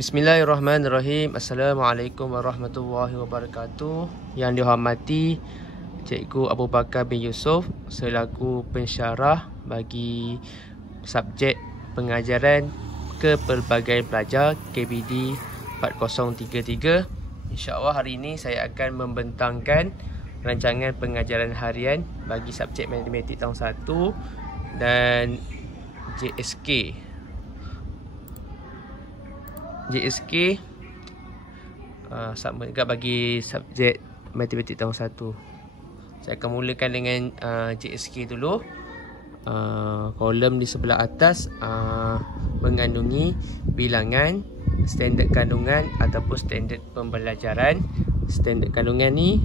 Bismillahirrahmanirrahim. Assalamualaikum warahmatullahi wabarakatuh. Yang dihormati Cikgu Abu Bakar bin Yusuf selaku pensyarah bagi subjek pengajaran kepelbagaian pelajar KBD 4033. InsyaAllah hari ini saya akan membentangkan rancangan pengajaran harian bagi subjek matematik tahun 1 dan JSK. Sama juga bagi subjek matematik tahun 1. Saya akan mulakan dengan JSK dulu. Kolom di sebelah atas mengandungi bilangan, standard kandungan ataupun standard pembelajaran. Standard kandungan ni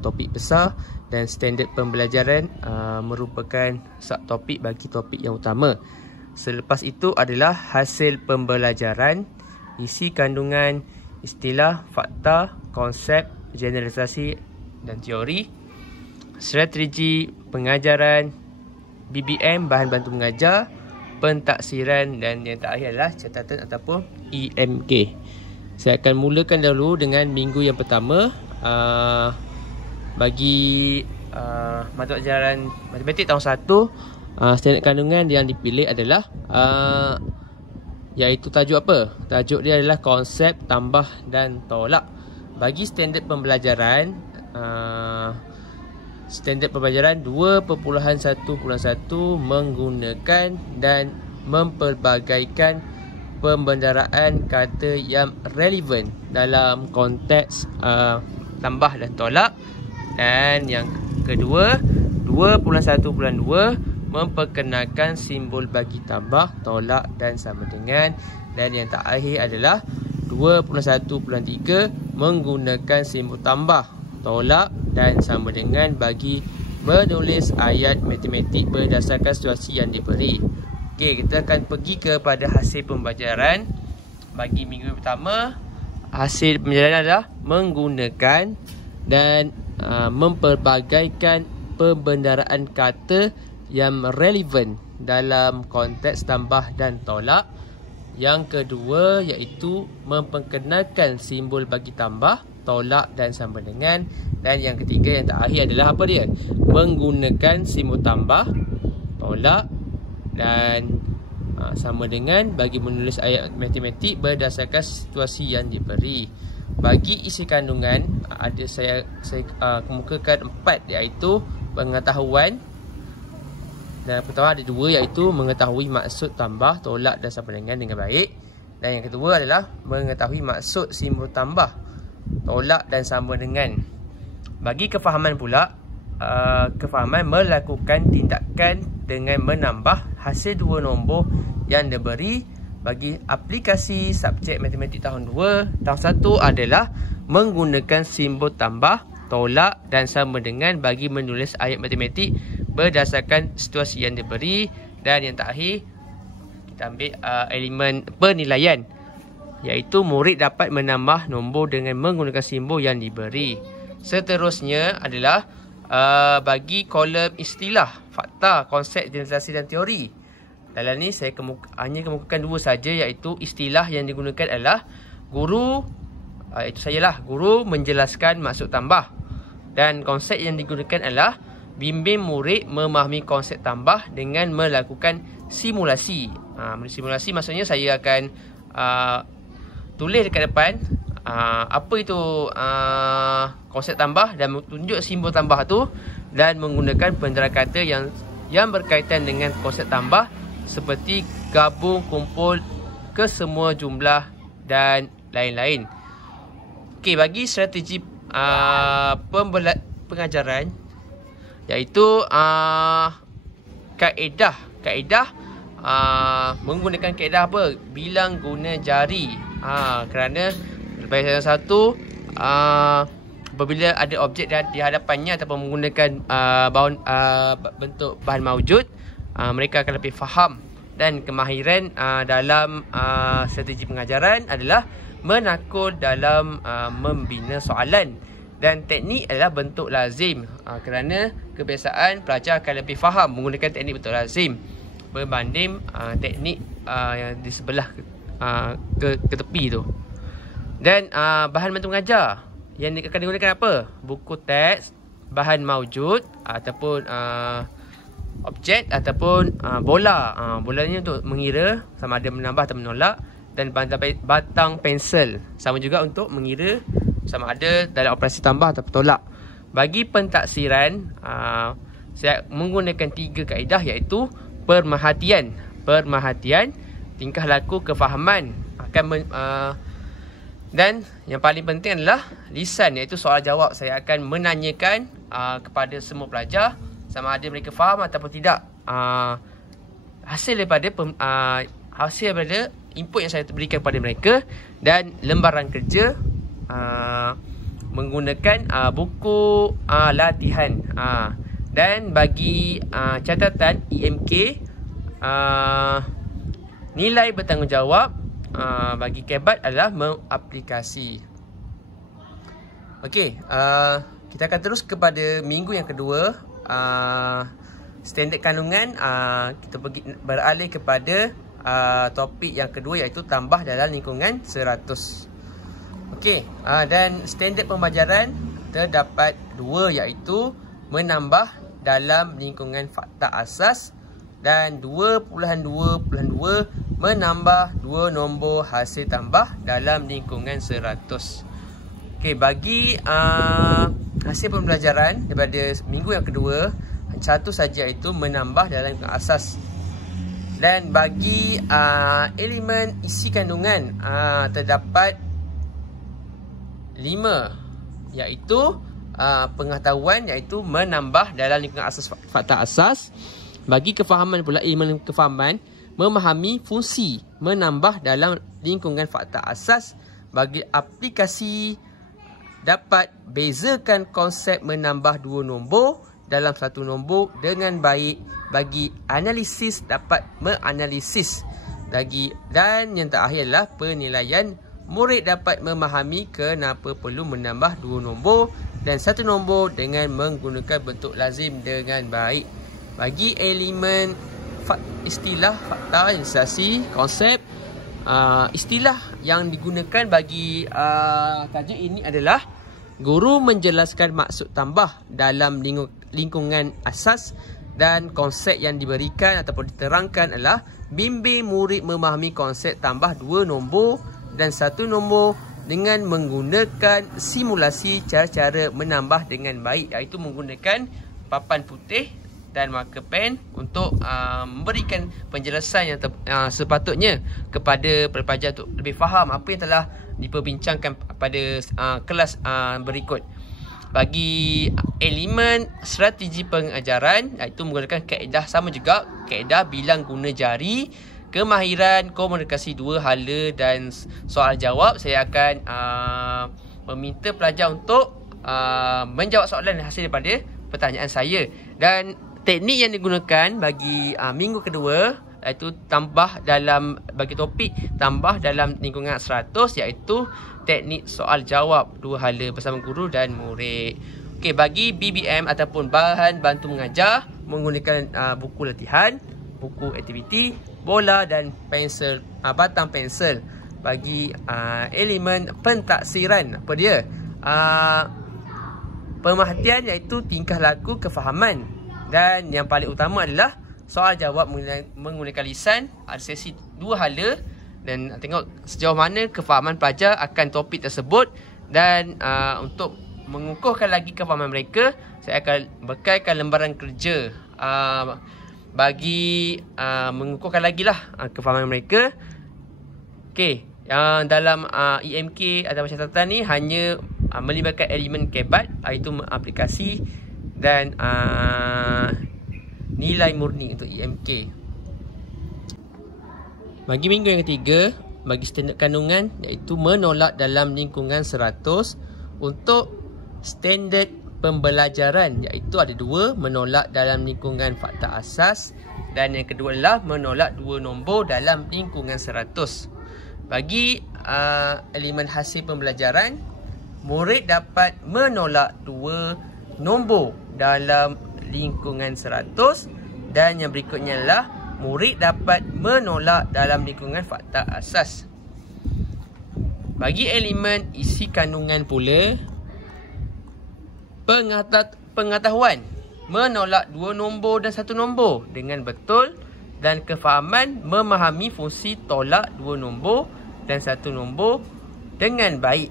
topik besar dan standard pembelajaran merupakan subtopik bagi topik yang utama. Selepas itu adalah hasil pembelajaran, isi kandungan, istilah, fakta, konsep, generalisasi dan teori, strategi pengajaran, BBM, bahan bantu mengajar, pentaksiran dan yang terakhir adalah catatan ataupun EMK. Saya akan mulakan dahulu dengan minggu yang pertama. Bagi mata pelajaran matematik tahun 1, standard kandungan yang dipilih adalah iaitu tajuk apa? Tajuk dia adalah konsep, tambah dan tolak. Bagi standard pembelajaran 2.1.1 menggunakan dan mempelbagaikan pembendaraan kata yang relevan dalam konteks tambah dan tolak. Dan yang kedua 2.1.2 memperkenalkan simbol bagi tambah, tolak dan sama dengan. Dan yang terakhir adalah 2.1.3 menggunakan simbol tambah, tolak dan sama dengan bagi menulis ayat matematik berdasarkan situasi yang diberi. Okey, kita akan pergi kepada hasil pembelajaran. Bagi minggu pertama, hasil pembelajaran adalah menggunakan dan mempelbagaikan pembendaraan kata yang relevan dalam konteks tambah dan tolak. Yang kedua iaitu memperkenalkan simbol bagi tambah, tolak dan sama dengan. Dan yang ketiga yang terakhir adalah apa dia? Menggunakan simbol tambah, tolak dan sama dengan bagi menulis ayat matematik berdasarkan situasi yang diberi. Bagi isi kandungan ada saya kemukakan 4 iaitu pengetahuan. Dan pertama ada 2 iaitu mengetahui maksud tambah, tolak dan sama dengan baik. Dan yang kedua adalah mengetahui maksud simbol tambah, tolak dan sama dengan. Bagi kefahaman pula, kefahaman melakukan tindakan dengan menambah hasil 2 nombor yang diberi. Bagi aplikasi subjek matematik tahun 2, tahun 1 adalah menggunakan simbol tambah, tolak dan sama dengan bagi menulis ayat matematik berdasarkan situasi yang diberi. Dan yang terakhir kita ambil elemen penilaian, iaitu murid dapat menambah nombor dengan menggunakan simbol yang diberi. Seterusnya adalah bagi kolom istilah, fakta, konsep, generalisasi dan teori. Dalam ni saya hanya kemukakan 2 saja, iaitu istilah yang digunakan adalah guru, itu sajalah, guru menjelaskan maksud tambah. Dan konsep yang digunakan adalah bimbing murid memahami konsep tambah dengan melakukan simulasi. Simulasi maksudnya saya akan tulis dekat depan apa itu konsep tambah dan tunjuk simbol tambah tu, dan menggunakan penderaan kata yang berkaitan dengan konsep tambah seperti gabung, kumpul, kesemua jumlah dan lain-lain. Okey, bagi strategi pengajaran iaitu kaedah menggunakan kaedah apa? Bilang guna jari. Kerana pada satu apabila ada objek di hadapannya ataupun menggunakan bentuk bahan maujud, mereka akan lebih faham. Dan kemahiran dalam strategi pengajaran adalah menakul dalam membina soalan. Dan teknik adalah bentuk lazim, kerana kebiasaan pelajar akan lebih faham menggunakan teknik bentuk lazim berbanding teknik yang di sebelah ke tepi tu. Dan bahan bantu mengajar yang akan digunakan apa? Buku teks, bahan maujud ataupun objek ataupun bola. Bola ni untuk mengira sama ada menambah atau menolak, dan batang pensel sama juga untuk mengira sama ada dalam operasi tambah atau tolak. Bagi pentaksiran, saya menggunakan 3 kaedah, iaitu perhatian, tingkah laku, kefahaman, dan yang paling penting adalah lisan, iaitu soal jawab. Saya akan menanyakan kepada semua pelajar sama ada mereka faham ataupun tidak hasil daripada input yang saya berikan kepada mereka. Dan lembaran kerja menggunakan buku latihan. Dan bagi catatan EMK, nilai bertanggungjawab bagi kebat adalah mengaplikasi. Okey, kita akan terus kepada minggu yang kedua. Standard kandungan, kita beralih kepada topik yang kedua, iaitu tambah dalam lingkungan 100. Okey, dan standard pembelajaran terdapat 2, iaitu menambah dalam lingkungan fakta asas dan 2.2.2 menambah 2 nombor hasil tambah dalam lingkungan 100. Okey, bagi hasil pembelajaran daripada minggu yang kedua, satu saja, iaitu menambah dalam lingkungan asas. Dan bagi elemen isi kandungan terdapat 5, iaitu pengetahuan, iaitu menambah dalam lingkungan asas fakta asas. Bagi kefahaman pula, elemen kefahaman, memahami fungsi menambah dalam lingkungan fakta asas. Bagi aplikasi, dapat bezakan konsep menambah 2 nombor dalam 1 nombor dengan baik. Bagi analisis, dapat menganalisis. Dan yang terakhir adalah penilaian. Murid dapat memahami kenapa perlu menambah 2 nombor dan 1 nombor dengan menggunakan bentuk lazim dengan baik. Bagi elemen istilah, fakta, ilustrasi, konsep, istilah yang digunakan bagi tajuk ini adalah guru menjelaskan maksud tambah dalam lingkungan asas, dan konsep yang diberikan ataupun diterangkan adalah bimbing murid memahami konsep tambah 2 nombor dan 1 nombor dengan menggunakan simulasi cara-cara menambah dengan baik, iaitu menggunakan papan putih dan marker pen untuk memberikan penjelasan yang sepatutnya kepada pelajar untuk lebih faham apa yang telah diperbincangkan pada kelas berikut. Bagi elemen strategi pengajaran, iaitu menggunakan kaedah sama juga, kaedah bilang guna jari, kemahiran komunikasi 2 hala dan soal jawab. Saya akan meminta pelajar untuk menjawab soalan hasil daripada pertanyaan saya. Dan teknik yang digunakan bagi minggu kedua, iaitu bagi topik tambah dalam lingkungan 100, iaitu teknik soal jawab 2 hala bersama guru dan murid. Okey, bagi BBM ataupun bahan bantu mengajar, menggunakan buku latihan, buku aktiviti, bola dan pensel, batang pensel. Bagi elemen pentaksiran, apa dia? Pemerhatian, iaitu tingkah laku, kefahaman. Dan yang paling utama adalah soal jawab menggunakan lisan. Ada sesi 2 hala, dan tengok sejauh mana kefahaman pelajar akan topik tersebut. Dan untuk mengukuhkan lagi kefahaman mereka, saya akan bekalkan lembaran kerja bagi mengukuhkan lagi lah kefahaman mereka. Okey, dalam EMK atau catatan ni hanya melibatkan elemen kebat, iaitu aplikasi dan nilai murni untuk EMK. Bagi minggu yang ketiga, bagi standard kandungan, iaitu menolak dalam lingkungan 100. Untuk standard pembelajaran, iaitu ada 2, menolak dalam lingkungan fakta asas, dan yang kedua adalah menolak 2 nombor dalam lingkungan 100. Bagi elemen hasil pembelajaran, murid dapat menolak 2 nombor dalam lingkungan 100, dan yang berikutnya adalah murid dapat menolak dalam lingkungan fakta asas. Bagi elemen isi kandungan pula, pengetahuan menolak 2 nombor dan 1 nombor dengan betul dan kefahaman memahami fungsi tolak 2 nombor dan 1 nombor dengan baik.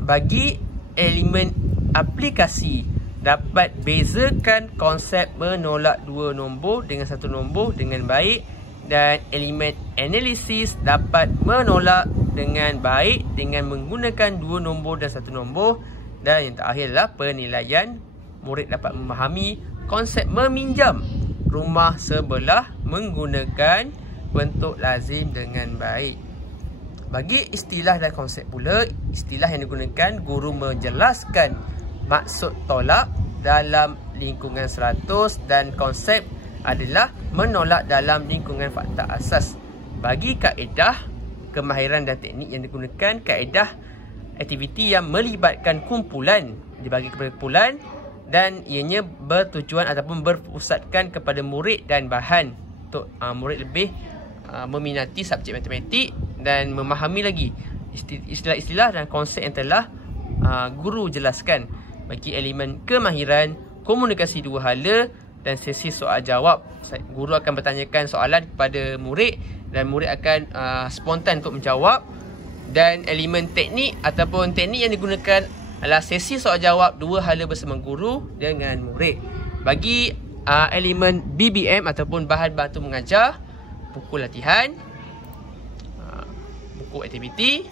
Bagi elemen aplikasi, dapat bezakan konsep menolak 2 nombor dengan 1 nombor dengan baik, dan elemen analisis dapat menolak dengan baik dengan menggunakan 2 nombor dan 1 nombor. Dan yang terakhir adalah penilaian, murid dapat memahami konsep meminjam rumah sebelah menggunakan bentuk lazim dengan baik. Bagi istilah dan konsep pula, istilah yang digunakan, guru menjelaskan maksud tolak dalam lingkungan 100 dan konsep adalah menolak dalam lingkungan fakta asas. Bagi kaedah, kemahiran dan teknik yang digunakan, kaedah aktiviti yang melibatkan kumpulan dibagi kepada kumpulan dan ianya bertujuan ataupun berpusatkan kepada murid dan bahan untuk murid lebih meminati subjek matematik dan memahami lagi istilah-istilah dan konsep yang telah guru jelaskan. Bagi elemen kemahiran, komunikasi 2 hala dan sesi soal jawab, guru akan bertanyakan soalan kepada murid dan murid akan spontan untuk menjawab. Dan elemen teknik ataupun teknik yang digunakan adalah sesi soal jawab 2 hala bersama guru dengan murid. Bagi elemen BBM ataupun bahan bantu mengajar, buku latihan, buku aktiviti,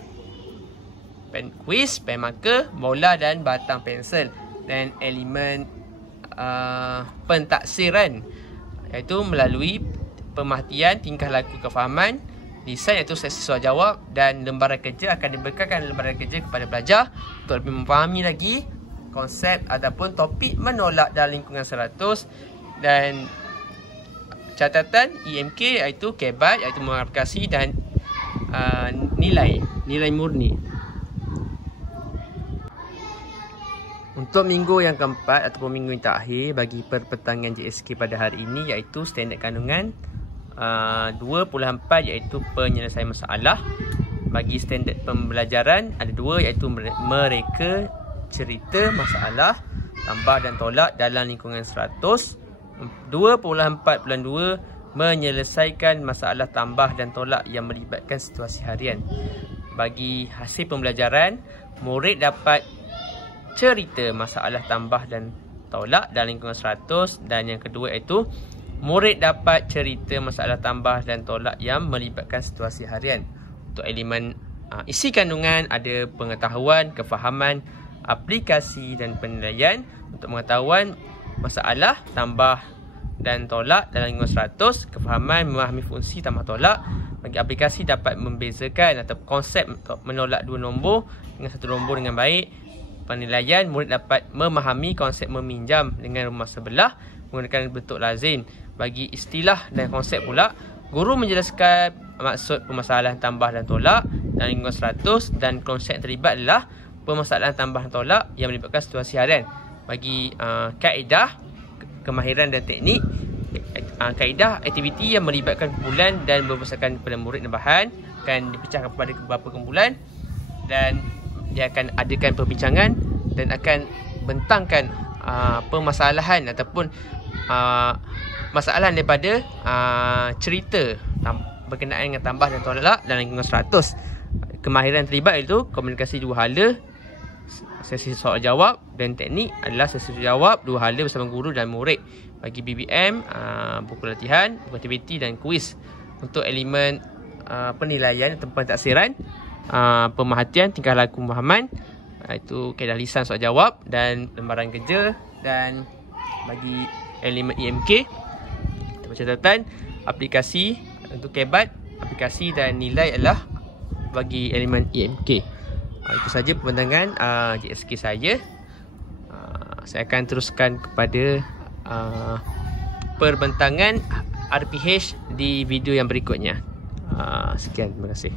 pen quiz, pen marker, bola dan batang pensel. Dan elemen pentaksiran, iaitu melalui pemerhatian, tingkah laku, kefahaman, desain iaitu sesi soal jawab, dan lembaran kerja akan diberikan lembaran kerja kepada pelajar untuk lebih memahami lagi konsep ataupun topik menolak dalam lingkungan 100. Dan catatan EMK iaitu kebat, iaitu mengaplikasi, dan nilai murni. Untuk minggu yang keempat ataupun minggu yang terakhir bagi perpetangan JSK pada hari ini, iaitu standard kandungan 2.4 iaitu penyelesaian masalah. Bagi standard pembelajaran ada 2 iaitu mereka cerita masalah, tambah dan tolak dalam lingkungan 100. 2.4.2 menyelesaikan masalah tambah dan tolak yang melibatkan situasi harian. Bagi hasil pembelajaran, murid dapat cerita masalah tambah dan tolak dalam lingkungan 100. Dan yang kedua iaitu murid dapat cerita masalah tambah dan tolak yang melibatkan situasi harian. Untuk elemen isi kandungan ada pengetahuan, kefahaman, aplikasi dan penilaian. Untuk pengetahuan, masalah tambah dan tolak dalam lingkungan 100, kefahaman memahami fungsi tambah tolak. Bagi aplikasi dapat membezakan atau konsep untuk menolak 2 nombor dengan 1 nombor dengan baik. Penilaian, murid dapat memahami konsep meminjam dengan rumah sebelah menggunakan bentuk lazim. Bagi istilah dan konsep pula, guru menjelaskan maksud permasalahan tambah dan tolak dalam lingkungan 100 dan konsep yang terlibat adalah permasalahan tambah dan tolak yang melibatkan situasi harian. Bagi kaedah, kemahiran dan teknik, kaedah aktiviti yang melibatkan kumpulan dan berpusatkan kepada murid dan bahan akan dipecahkan kepada beberapa kumpulan, dan dia akan adakan perbincangan dan akan bentangkan permasalahan ataupun masalah daripada cerita berkenaan dengan tambah dan tolak dalam lingkungan 100. Kemahiran terlibat itu komunikasi 2 hala, sesi soal jawab, dan teknik adalah sesi jawab 2 hala bersama guru dan murid. Bagi BBM, buku latihan, buku aktiviti dan kuis. Untuk elemen penilaian atau pentaksiran, pemerhatian, tingkah laku, pemahaman, itu kaedah lisan soal jawab dan lembaran kerja. Dan bagi elemen EMK, catatan, aplikasi untuk kebat, aplikasi dan nilai adalah bagi elemen EMK. Itu saja pembentangan JSK saya. Saya akan teruskan kepada perbentangan RPH di video yang berikutnya. Sekian, terima kasih.